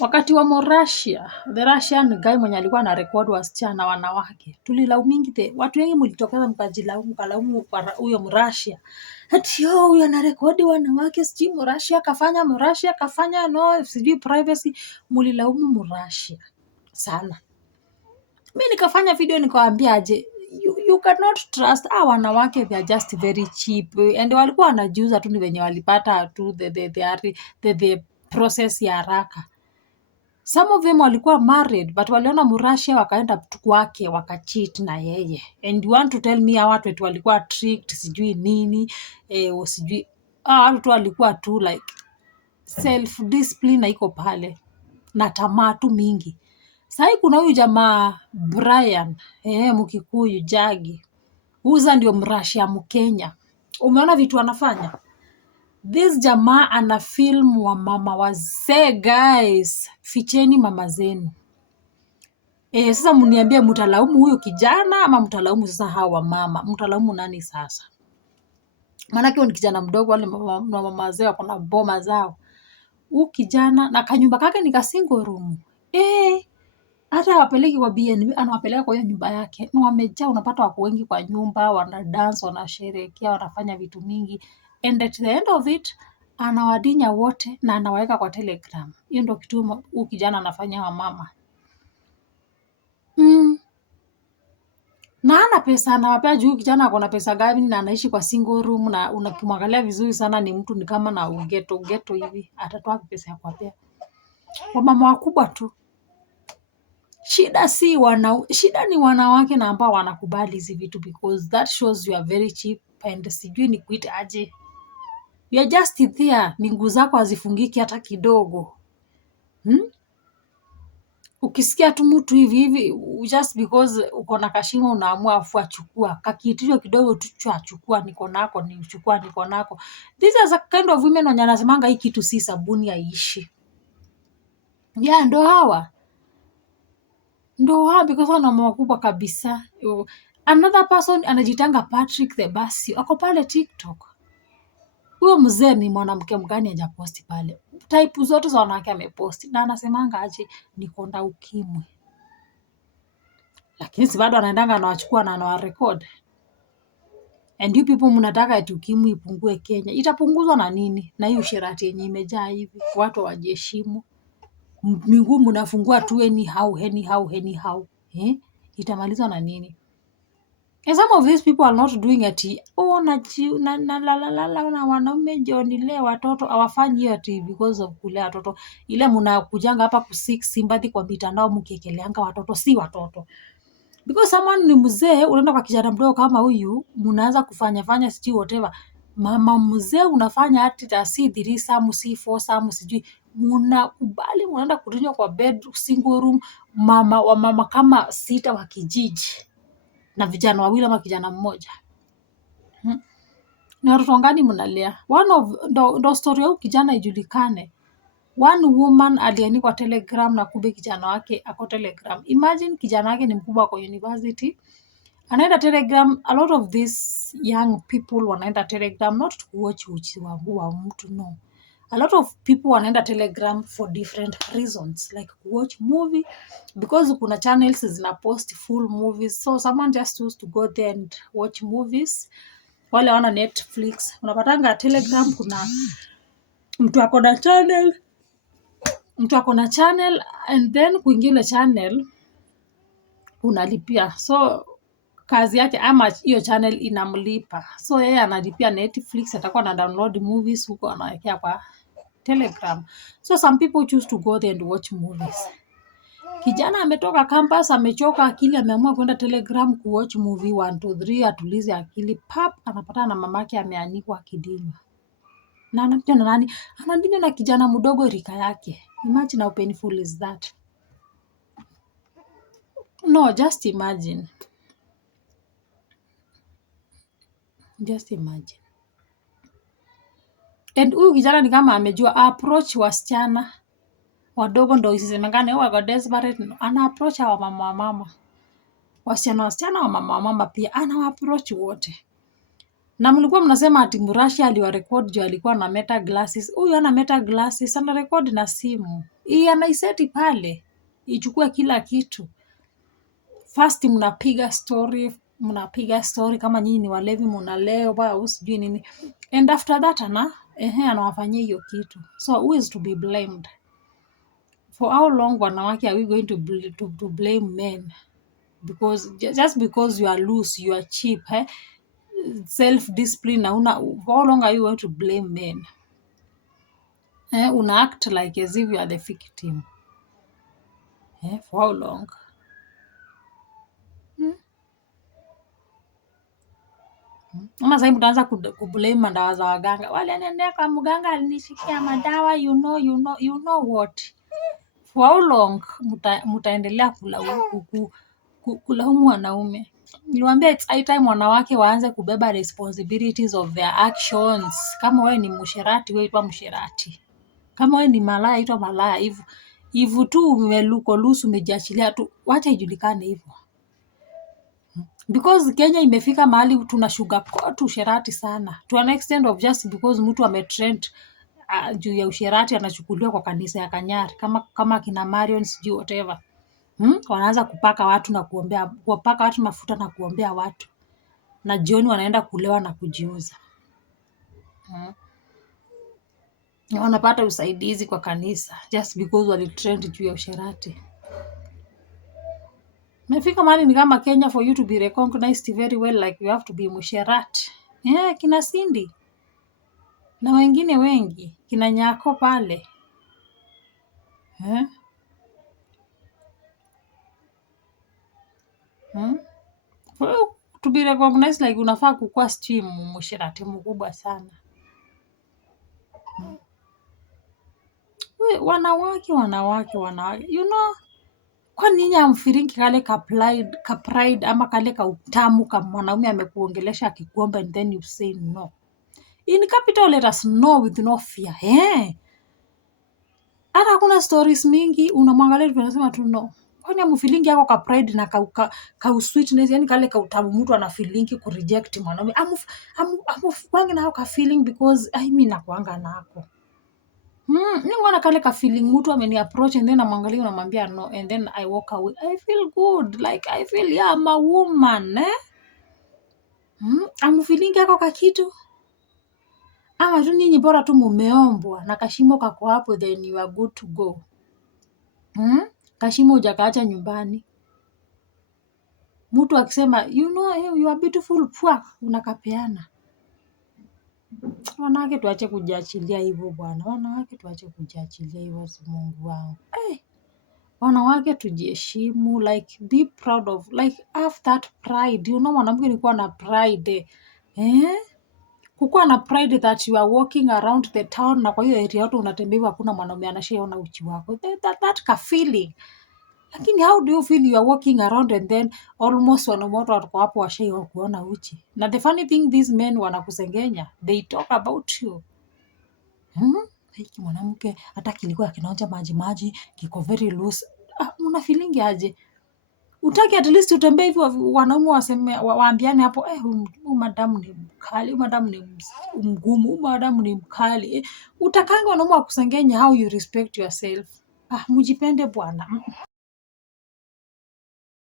Wakati wa Russia, the Russian guy mwenye alikuwa na record wasichana wanawake. Tulilaumingi watu wengi mlitokeza mkalaumu huyo Mrussia. Ati huyo ana record wanawake, sijui Mrussia kafanya no, sijui privacy, mlilaumu Mrussia sana. Mimi nikafanya video nikawaambia aje, you cannot trust wanawake, they are just very cheap, and walikuwa wanajiuza tu, ni wenye walipata tu the process ya haraka. Some of them walikuwa married but waliona Mrussia wakaenda kwake wakacheat na yeye. And you want to tell me watu wetu walikuwa tricked sijui nini, sijui watu walikuwa tu like self discipline iko pale na tamaa tu mingi. Sasa kuna huyu jamaa Brian, Mkikuyu Jagi. Uza ndio Mrussia Mkenya. Umeona vitu anafanya? This jamaa ana film wa mama wazee, guys. Ficheni mama zenu. Sasa mniambie mtalaumu huyu kijana ama mtalaumu sasa hawa mama? Mtalaumu nani sasa? Maana ni kijana mdogo, wale mama wazee wako na boma zao. Huyu kijana na kanyumba kake ni ka single room. Hata wapeleki kwa BNB, anawapeleka kwa hiyo nyumba yake. Na wamejaa, unapata wako wengi kwa nyumba, wana dance, wanasherehekea, wanafanya vitu mingi. And at the end of it, anawadinya wote na anawaweka kwa Telegram. Hiyo ndio kitu huyu kijana anafanya wa mama. Na ana pesa, anawapea juu kijana ako na pesa gani na anaishi kwa single room, na unakimwangalia vizuri sana ni mtu ni kama na ugeto hivi. Atatoa pesa ya kuwapea wamama wakubwa tu. Shida ni wanawake na ambao wanakubali hizi vitu, because that shows you are very cheap and sijui ni kuita aje. You are just there, miguu zako hazifungiki hata kidogo. Ukisikia tu mtu hivi just because uko na kashimo unaamua afua chukua kakiitio kidogo tu achukua, niko nako ni chukua niko nako. This is a kind of women wenye anasemanga hii kitu si sabuni haishi. Ndo hawa because wana mama kubwa kabisa. Another person anajitanga Patrick the Basi ako pale TikTok. Huyo mzee ni mwanamke mgani hajaposti pale? Type zote za wanawake ameposti na anasemanga aje niko na ukimwi. Lakini si bado anaendanga anawachukua na anawarecord. And you people mnataka eti ukimwi ipungue Kenya. Itapunguzwa na nini? Na hiyo sherati yenye imejaa hivi. Watu wajiheshimu. Miguu mnafungua tu anyhow. Itamalizwa na nini? And some of these people are not doing it. Na wanaume ndio watoto hawafanyi ati because of kulea watoto. Ile mnakujanga hapa kuseek sympathy kwa mitandao mkikeleanga watoto si watoto. Because someone ni mzee, unaenda kwa kijana mdogo kama huyu, mnaanza kufanya sijui whatever. Mama mzee unafanya hata si 3 si 4 sijui. Mnakubali mnaenda kutunywa kwa bed single room, mama kama 6 wa kijiji. Na vijana 2 ama kijana mmoja. Ni watoto ngani mnalea? Ndo story ya kijana ijulikane. One woman alianikwa Telegram na kumbe kijana wake ako Telegram. Imagine kijana wake ni mkubwa kwa university. Anaenda Telegram. A lot of these young people wanaenda Telegram not to watch uchi wa mtu, no. A lot of people wanaenda Telegram for different reasons, like watch movie, because kuna channels zina post full movies, so someone just choose to go there and watch movies. Wale wana Netflix, unapatanga Telegram kuna mtu ako na channel and then kwingine channel unalipia, so kazi yake ama hiyo channel inamlipa, so yeye analipia Netflix, atakuwa na download movies huko anawekea kwa Telegram. So some people choose to go there and watch movies. Kijana ametoka campus, amechoka akili, ameamua kwenda Telegram kuwatch movie 1 2 3 atulize akili. Anapata na mamake ameanikwa kidinywa. Na anapita na nani? Anadinywa na kijana mdogo rika yake. Imagine how painful is that? No, just imagine. Just imagine. And huyu kijana ni kama amejua approach wasichana wadogo, ndo isisemekane wako desperate. Ana approach wa mama. Wasichana wa mama pia ana approach wote. Na mlikuwa mnasema ati Mrashia aliwarekodi juu alikuwa na meta glasses. Huyu ana meta glasses, ana rekodi na simu. Hii anaiseti pale. Ichukue kila kitu. First mnapiga story kama nyinyi ni walevi mnalewa au sijui nini. And after that anawafanyia hiyo kitu. So who is to be blamed? For how long wanawake are we going to blame men? Because just because you are loose, you are cheap, self-discipline, for how long are you going to blame men? Una act like as if you are the victim. For how long? Ama sasa mtaanza kublame madawa za waganga. Wale nenda kwa mganga alinishikia madawa, you know what? For how long mtaendelea kulaumu wanaume? Niwaambia it's high time wanawake waanze kubeba responsibilities of their actions. Kama wewe ni msherati, wewe itwa msherati. Kama wewe ni malaya, itwa malaya. Hivyo tu umeluko lusu, umejiachilia tu, wacha ijulikane hivyo. Because Kenya imefika mahali tunasugarcoat usherati sana. To an extent of just because mtu ametrend juu ya usherati anachukuliwa kwa kanisa ya Kanyari. Kama kina Marion sijui whatever. Wanaanza kupaka watu mafuta na kuombea watu. Na jioni wanaenda kulewa na kujiuza. Wanapata usaidizi kwa kanisa just because walitrend juu ya usherati. Mefika mahali ni kama Kenya, for you to be recognized very well, like you have to be msherati. Kina Cindy na wengine wengi, kina Nyako pale. To be recognized like unafaa kukua stream msherati mkubwa sana. Wanawake. You know, kwa nini amfiringi kale ka pride ama kale ka utamu kama mwanaume amekuongelesha akikuomba and then you say no? In capital letters, no with no fear. Hata kuna stories mingi unamwangalia tunasema tu no. Kwani amfilingi yako ka pride na ka sweetness, yani kale ka utamu mtu ana feeling ku reject mwanaume. Kwangi na ka feeling because nakuanga nako. Ningona kale ka feeling mtu ameni approach and then namwangalia unamwambia no and then I walk away. I feel good, like I feel I'm a woman. Amfilingi yako ka kitu. Ama tu ninyi bora tu mumeombwa na kashimo kako hapo, then you are good to go. Kashimo hujakaacha nyumbani. Mtu akisema you are beautiful, unakapeana. Wanawake tuache kujiachilia hivyo bwana. Wanawake tuache kujiachilia hivyo, Mungu wangu. Wanawake tujiheshimu, like be proud of, like have that pride. Mwanamke ni kuwa na pride. Kukuwa na pride that you are walking around the town na kwa hiyo area yote unatembea hakuna mwanaume anashaona uchi wako. That ka feeling. Lakini how do you feel you are walking around and then almost wanamoto wako hapo washaiwa kuona uchi? Na the funny thing, these men wanakusengenya. They talk about you. Hiki mwanamke hata kilikuwa kinaonja maji kiko very loose. Una feeling aje? Utaki at least utembee hivyo wanaume waseme waambiane hapo huyu madamu ni mkali, huyu madamu ni mgumu, huyu madamu ni mkali. Utakanga wanaume wakusengenya how you respect yourself. Mjipende bwana.